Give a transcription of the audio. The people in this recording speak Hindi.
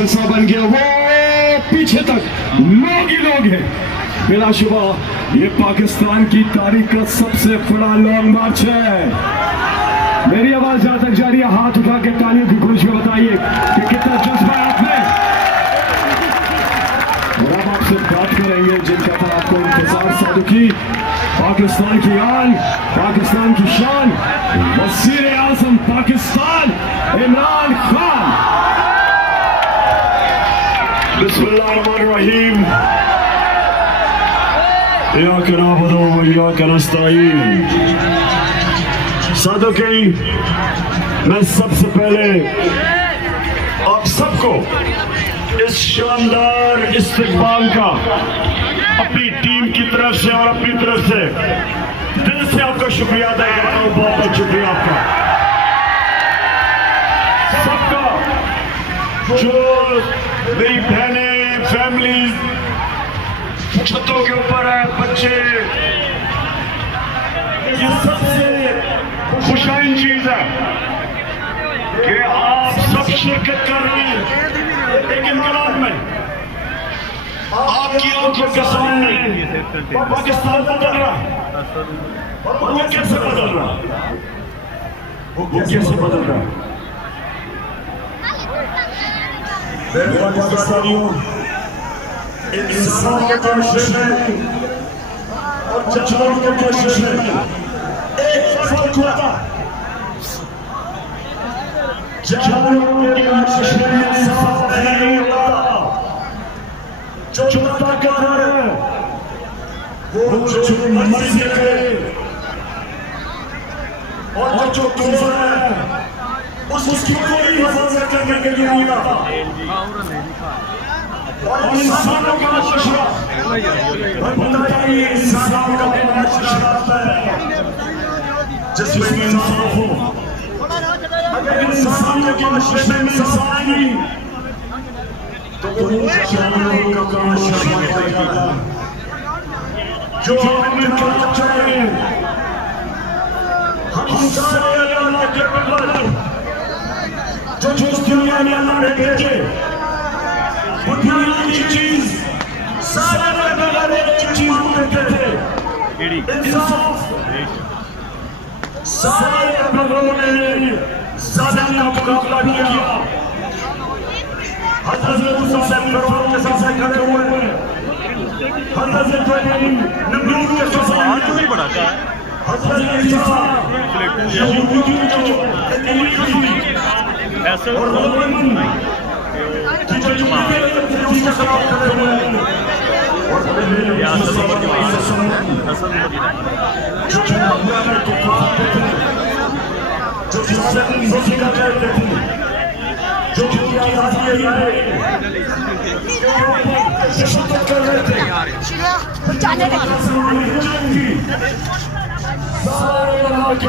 जलसा बन गया, वो पीछे तक लोग ही लोग हैं। बिलाशुबा ये पाकिस्तान की तारीख का सबसे बड़ा लॉन्ग मार्च है। मेरी आवाज जहां तक जा रही है, हाथ उठा के तालियों की खुशी में बताइए कि कितना जज्बा है आप में। और अब आपसे बात करेंगे जिनका था आपको इंतजार सादुकी, पाकिस्तान की आन, पाकिस्तान की शान, वज़ीर आज़म पाकिस्तान इमरान खान। बिस्मिल्लाहिर्रहमानिर्रहीम। इय्याका नअबुदु व इय्याका नस्तईन। सादुकी, मैं सबसे पहले आप सबको इस शानदार इस्तकबाल का अपनी टीम की तरफ से और अपनी तरफ से दिल से आपका शुक्रिया अदा करता हूं। बहुत बहुत शुक्रिया आपका सबका। जो मेरी बहनें, फैमिली छतों के ऊपर है, बच्चे, ये सबसे खुशाइन चीज है कि आप सब शिरकत कर रहे हैं एक इनकलाब में। आपकी आंखों के सामने पाकिस्तान बदल रहा है। वो कैसे बदल रहा है? वो कैसे बदल रहा है? पाकिस्तानियों, इंसानों के माशरे में और जानवरों के माशरे में एक फर्क होता है। जानवरों के माशरे में इंसाफ नहीं होता। जो ताकत है वो जो मर्जी करे, और जो कमजोर है उसकी कोई हिफाजत करने के लिए नहीं आता। और इंसानों का माशरा, बताइए इंसानों का माशरा है जिसमें इंसाफ हो। अगर इंसानों के माशरे में इंसाफ नहीं तो जानवरों का माशरा बनेगा। जो हमें करना चाहिए, हम सारे अल्लाह के बंदे जो इस दुनिया में अल्लाह ने भेजे, बुनियादी चीज सारे बगैर एक चीज देते थे, इंसाफ। सारे बगैरों ने ज़ालिम का मुकाबला किया। हज़रत मूसा फिरौन के साथ खड़े हुए, हज़रत नमरूद के साथ भी बड़ा है, हज़रत ईसा यहूदी की जो ऐसे और रोमन की जो उसके खिलाफ खड़े हुए हैं। और जो अल्लाह ने तो कहते थे, जो ज़ालिम वज़ीर कहते थे, जो आजादी है शिद्दत कर रहे थे, सारे अल्लाह के